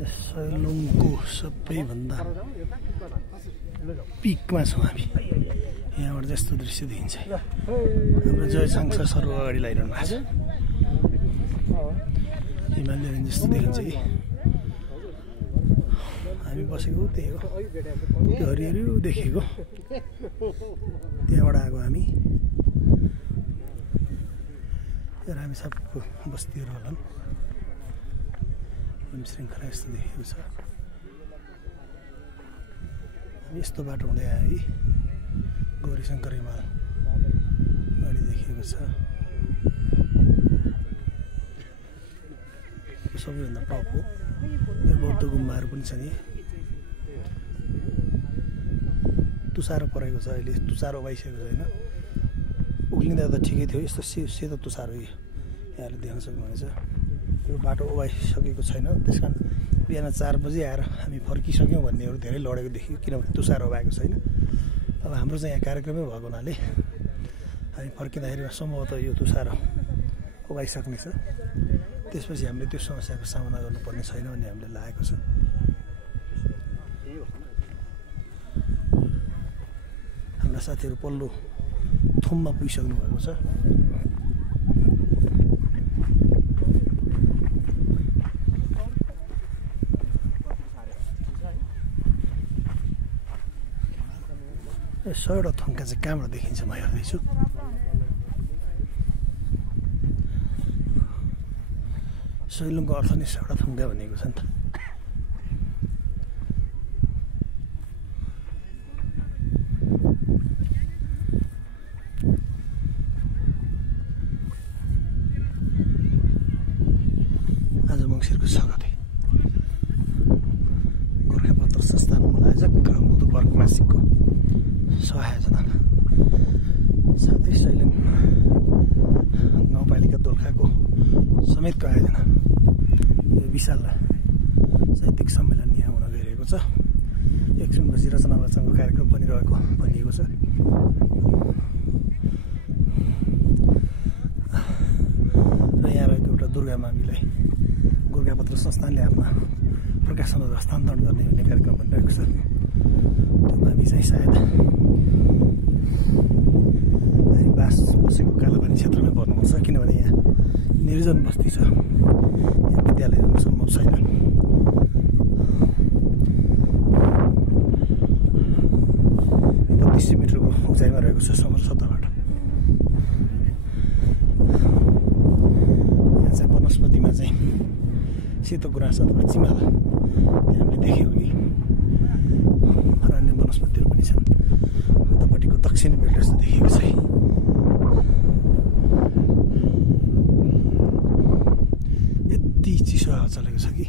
सैलुङको सबैभन्दा पिकमा छौँ हामी। यहाँबाट जस्तो दृश्य देखिन्छ। हाम्रो जयसाङ सरहरू अगाडि लगाइरहनु भएको छ। हिमालय रेन्ज जस्तो देखिन्छ कि हामी बसेको त्यही हो। त्यो हरियो देखेको त्यहाँबाट आएको हामी। रामी सापको बस्तीहरू होला श्रृङ्खला यस्तो देखेको छ। यस्तो बाटो हुँदै आयो है। गौरीशङ्कर हिमाल गाडी देखिएको छ। सबैभन्दा टप हो। यो बौद्ध गुम्बाहरू पनि छ नि। तुसारो परेको छ अहिले। तुसारो भइसकेको छैन। उक्लिँदा त ठिकै थियो। यस्तो सेतो तुसारो यहाँले देख्न सक्नुहुनेछ। यो बाटो ओभाइसकेको छैन। त्यस कारण बिहान 4 बजी आएर हामी फर्किसक्यौँ भन्नेहरू धेरै लडेको देखियो। किनभने तुसारो भएको छैन। अब हाम्रो चाहिँ यहाँ कार्यक्रमै भएको हुनाले हामी फर्किँदाखेरि सम्भवतः यो तुसारो ओभाइसक्नेछ। त्यसपछि हामीले त्यो समस्याको सामना गर्नुपर्ने छैन भन्ने हामीले लागेको छ। हाम्रा साथीहरू पल्लो थुममा पुगिसक्नु भएको छ। यो 100वटा थुम्का चाहिँ कहाँबाट देखिन्छ म हेर्दैछु। सैलुङको अर्थ नै 100वटा थुम्का भनेको छ नि त। आज मङ्सिरको 6 गते गोर्खापत्र संस्थान आयोजक र मुदुपर्क मासिकको सहायजना साथै सैलुङ गाउँपालिका दोलखाको समेतको आयोजना यो विशाल साहित्यिक सम्मेलन यहाँ हुन गइरहेको छ। 1 जुनपछि रचना वाचनको कार्यक्रम पनि रहेको भनिएको छ। र यहाँ रहेको एउटा दुर्गा मामीलाई गोर्खापत्र संस्थानले आफ्ना प्रकाशनहरू हस्तान्तरण गर्ने भन्ने कार्यक्रम भनिरहेको छ। त्यो मामी चाहिँ सायद बास बसेको कालापानी क्षेत्रमै पर्नुपर्छ। किनभने यहाँ निर्जन बस्ती छ। यहाँ विद्यालय जानु सम्भव छैन। 3200 मिटरको उचाइमा रहेको छ समुद्र सतहबाट। यहाँ चाहिँ वनस्पतिमा चाहिँ सेतो गुराँस अथवा चिमाला हामीले देख्यौँ कि अन्य वनस्पतिहरू पनि छन्। उतापट्टिको दक्षिणी बेल्ट जस्तो देखिएको छ। यति चिसो हावा चलेको छ कि